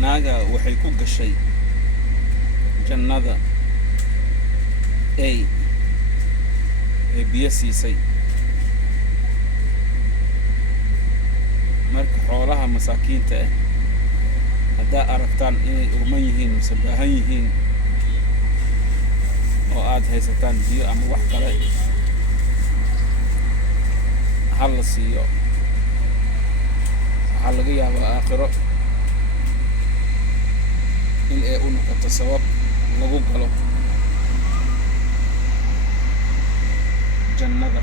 naaga waxay ku gashay jannada ay biyo siisay marka xoolaha masaakiinta ah haddaa aragtaan inay urman yihiin mise baahan yihiin oo aad haysataan biyo ama wax kale hal la siiyo waxaa laga yaabaa aakhiro in ay u noqoto sabab lagu galo jannada